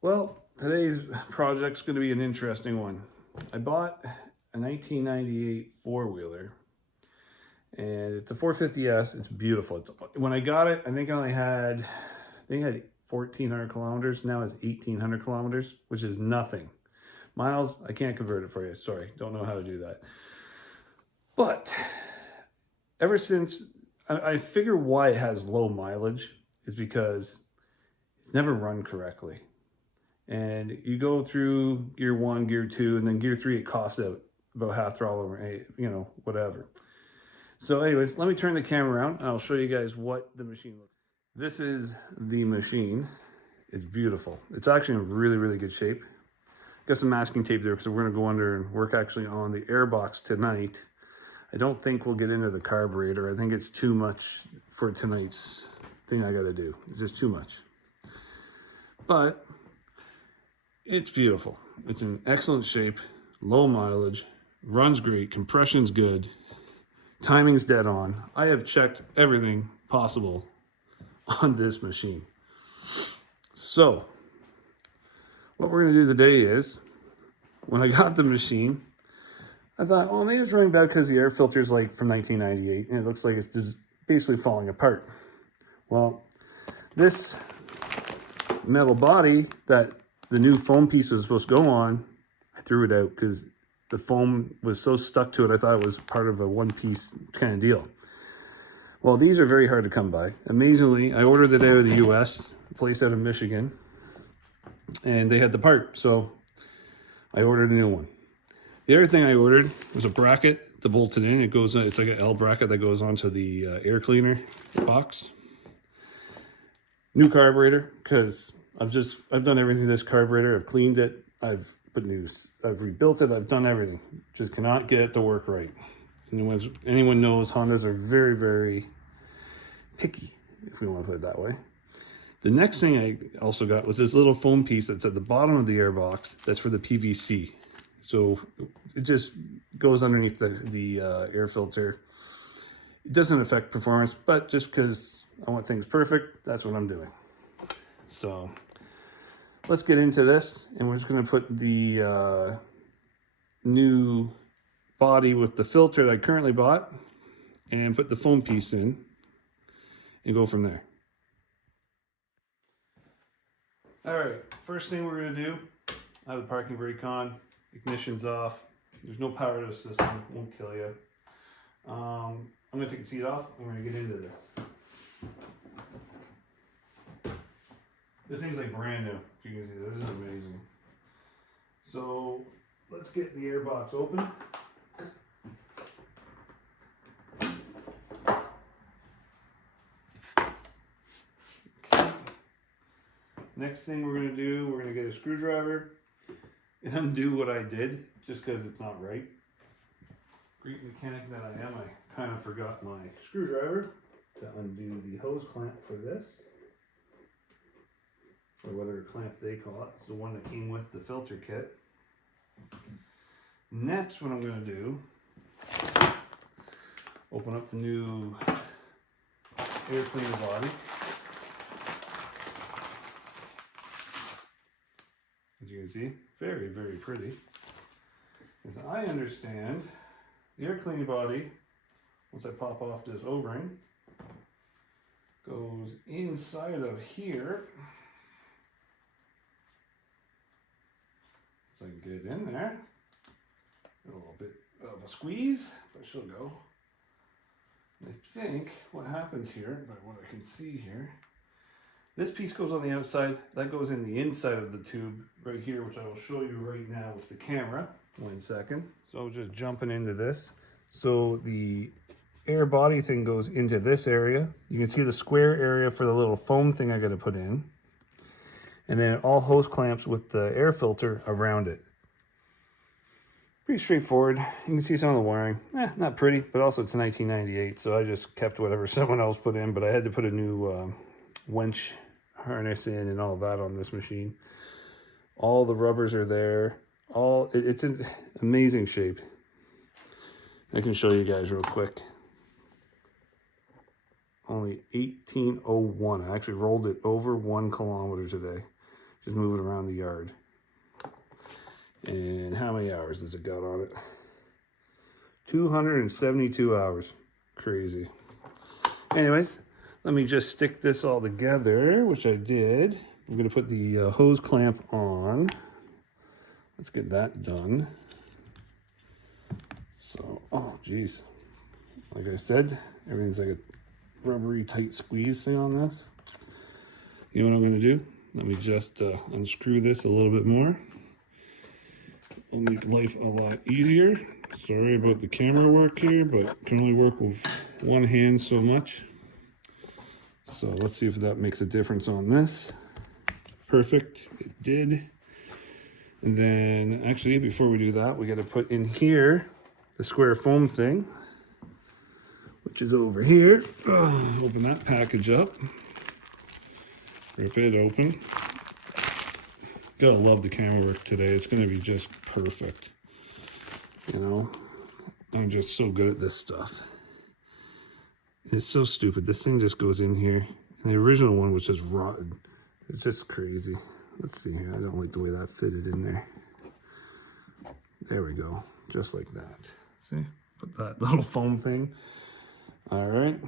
Well, today's project's going to be an interesting one. I bought a 1998 four-wheeler, and it's a 450S. It's beautiful. When I got it, I think it had 1,400 kilometers. Now it's 1,800 kilometers, which is nothing. Miles, I can't convert it for you. Sorry, don't know how to do that. But ever since I figure why it has low mileage is because it's never run correctly. And you go through gear 1, gear 2, and then gear 3 it costs out about half throttle or 8, whatever. So anyways, let me turn the camera around and I'll show you guys what the machine looks like. This is the machine. It's beautiful. It's actually in really good shape. Got some masking tape there because we're going to go under and work actually on the airbox tonight. I don't think we'll get into the carburetor. I think it's too much for tonight's thing I got to do. It's just too much. But it's beautiful. It's in excellent shape, low mileage, runs great, compression's good, timing's dead on. I have checked everything possible on this machine. So, what we're going to do today is, when I got the machine, I thought, well, maybe it's running bad because the air filter is like from 1998, and it looks like it's just basically falling apart. Well, this metal body that the new foam piece was supposed to go on, I threw it out because the foam was so stuck to it, I thought it was part of a one-piece kind of deal. Well, these are very hard to come by. Amazingly, I ordered it out of the US, a place out of Michigan, and they had the part, so I ordered a new one. The other thing I ordered was a bracket to bolt it in. It goes, it's like an L bracket that goes onto the air cleaner box. New carburetor, because I've done everything to this carburetor. I've cleaned it. I've rebuilt it. I've done everything. Just cannot get it to work right. Anyone knows Hondas are very picky, if we want to put it that way. The next thing I also got was this little foam piece that's at the bottom of the airbox. That's for the PVC. So it just goes underneath the air filter. It doesn't affect performance, but just because I want things perfect, that's what I'm doing. So let's get into this, and we're just going to put the new body with the filter that I currently bought and put the foam piece in and go from there. All right, first thing we're going to do, I have the parking brake on, ignition's off. There's no power to the system, won't kill you. I'm going to take the seat off and we're going to get into this. This thing's like brand new. You can see this is amazing. So let's get the airbox open. Okay. Next thing we're going to do, we're going to get a screwdriver and undo what I did just because it's not right. Great mechanic that I am, I kind of forgot my screwdriver to undo the hose clamp for this. Or whatever clamp they call it. It's the one that came with the filter kit. Next, what I'm going to do, open up the new air cleaner body. As you can see, very pretty. As I understand, the air cleaning body, once I pop off this O-ring, goes inside of here. So I can get it in there. A little bit of a squeeze, but she'll go. I think what happens here, by what I can see here, this piece goes on the outside, that goes in the inside of the tube right here, which I will show you right now with the camera. 1 second. So just jumping into this. So the air body thing goes into this area. You can see the square area for the little foam thing I got to put in. And then it all hose clamps with the air filter around it. Pretty straightforward. You can see some of the wiring. Not pretty, but also it's 1998, so I just kept whatever someone else put in, but I had to put a new winch harness in and all that on this machine. All the rubbers are there. It's in amazing shape. I can show you guys real quick. Only 1801. I actually rolled it over 1 kilometer today. just moving around the yard. And how many hours does it got on it? 272 hours. Crazy. Anyways, let me just stick this all together, which I did. I'm going to put the hose clamp on. Let's get that done. So, oh geez. Like I said, everything's like a rubbery tight squeeze thing on this. You know what I'm going to do? Let me just unscrew this a little bit more. It'll make life a lot easier. Sorry about the camera work here, but can only work with one hand so much. So let's see if that makes a difference on this. Perfect, it did. And then actually before we do that, we got to put in here the square foam thing, which is over here. Open that package up. Rip it open. Gotta love the camera work today. It's gonna be just perfect. You know, I'm just so good at this stuff. It's so stupid. This thing just goes in here. And the original one was just rotten. It's just crazy. Let's see here. I don't like the way that fitted in there. There we go. Just like that. See? Put that little foam thing. All right.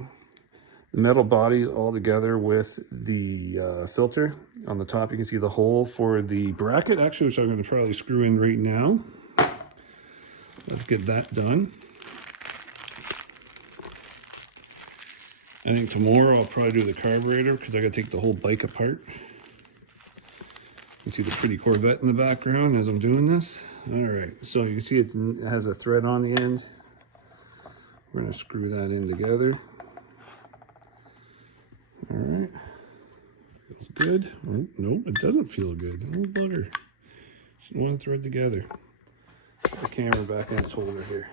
The metal body all together with the filter. On the top, you can see the hole for the bracket, actually, which I'm going to probably screw in right now. Let's get that done. I think tomorrow I'll probably do the carburetor because I got to take the whole bike apart. You can see the pretty Corvette in the background as I'm doing this. All right, so you can see it has a thread on the end. We're going to screw that in together. All right, feels good. Oh, no, it doesn't feel good. Oh, butter. Just one thread together. Put the camera back in its holder here.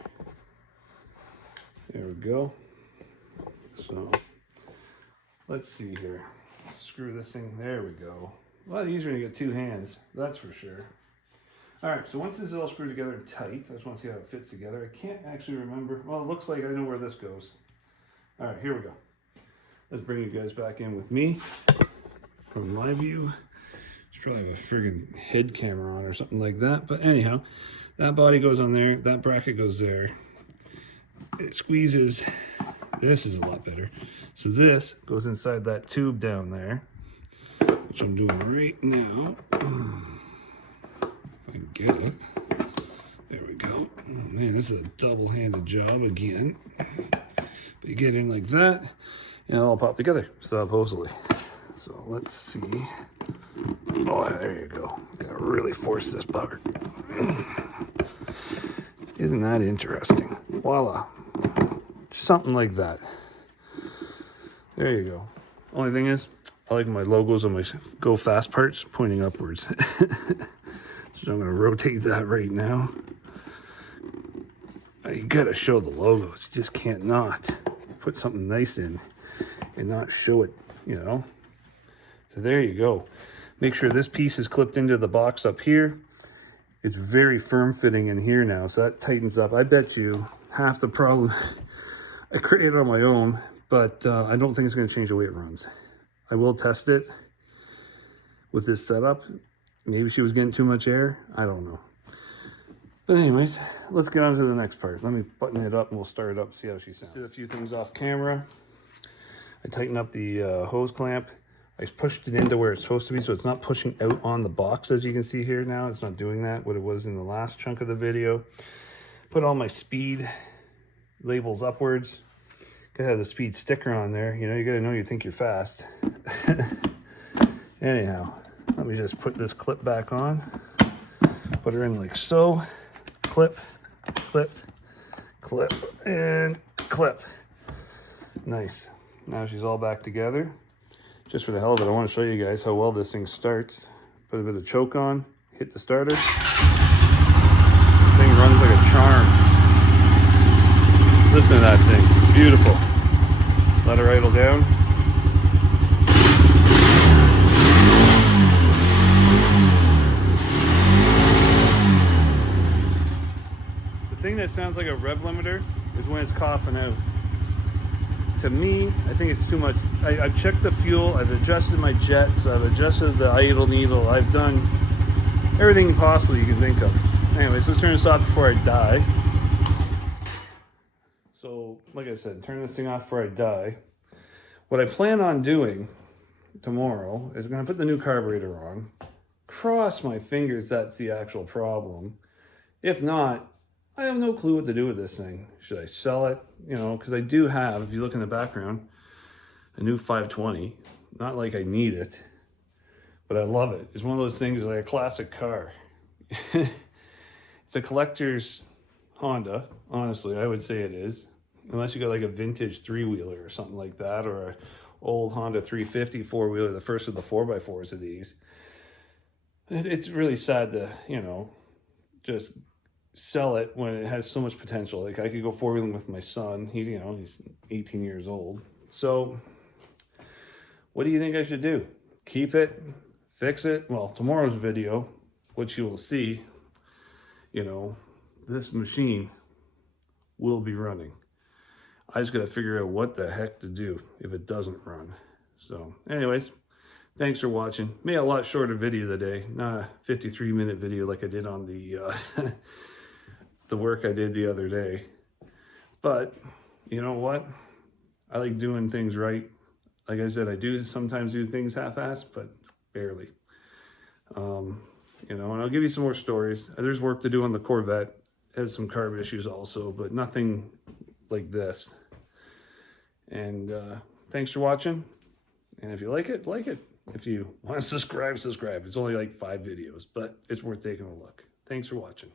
There we go. So let's see here. Screw this thing. There we go. A lot easier to get two hands, that's for sure. All right, so once this is all screwed together tight, I just want to see how it fits together. I can't actually remember. Well, it looks like I know where this goes. All right, here we go. Let's bring you guys back in with me from my view. Should probably have a friggin' head camera on or something like that. But anyhow, that body goes on there. That bracket goes there. It squeezes. This is a lot better. So this goes inside that tube down there, which I'm doing right now. If I can get it. There we go. Oh man, this is a double-handed job again. But you get in like that, and it'll all pop together, supposedly. So let's see. Oh, there you go. Gotta really force this bugger. Isn't that interesting? Voila. Something like that. There you go. Only thing is, I like my logos on my Go Fast parts pointing upwards. So I'm going to rotate that right now. You got to show the logos. You just can't not put something nice in and not show it, you know. So there you go. Make sure this piece is clipped into the box up here. It's very firm fitting in here now, so that tightens up. I bet you half the problem I created on my own, but I don't think it's going to change the way it runs. I will test it with this setup. Maybe she was getting too much air. I don't know. But anyways, let's get on to the next part. Let me button it up and we'll start it up and see how she sounds. Did a few things off camera. I tightened up the hose clamp. I pushed it into where it's supposed to be, so it's not pushing out on the box, as you can see here now. It's not doing that, what it was in the last chunk of the video. Put all my speed labels upwards. Gotta have the speed sticker on there. You know, you gotta know you think you're fast. Anyhow, let me just put this clip back on. Put her in like so. Clip, clip, clip, and clip. Nice. Now she's all back together. Just for the hell of it, I want to show you guys how well this thing starts. Put a bit of choke on, hit the starter. This thing runs like a charm. Listen to that thing, beautiful. Let her idle down. The thing that sounds like a rev limiter is when it's coughing out. to me, I think it's too much. I've checked the fuel, I've adjusted my jets, I've adjusted the idle needle, I've done everything possible you can think of. Anyways, let's turn this off before I die. So, like I said, turn this thing off before I die. What I plan on doing tomorrow is going to put the new carburetor on. Cross my fingers that's the actual problem. If not, I have no clue what to do with this thing. Should I sell it? You know, because I do have, if you look in the background, a new 520. Not like I need it, but I love it. It's one of those things like a classic car. It's a collector's Honda, honestly, I would say it is. Unless you got like a vintage 3-wheeler or something like that, or an old Honda 350 4-wheeler, the first of the 4x4s of these. It's really sad to, you know, just sell it when it has so much potential. Like I could go 4-wheeling with my son. He's 18 years old. So what do you think I should do? Keep it, fix it? Well, tomorrow's video, which you will see, you know, this machine will be running. I just got to figure out what the heck to do if it doesn't run. So anyways, thanks for watching. Made a lot shorter video today, not a 53-minute video like I did on the the work I did the other day. But you know what? I like doing things right. Like I said, I do sometimes do things half-assed, but barely. You know, and I'll give you some more stories. There's work to do on the Corvette. It has some carb issues also, but nothing like this. And thanks for watching. And if you like it, like it. If you want to subscribe, subscribe. It's only like 5 videos, but it's worth taking a look. Thanks for watching.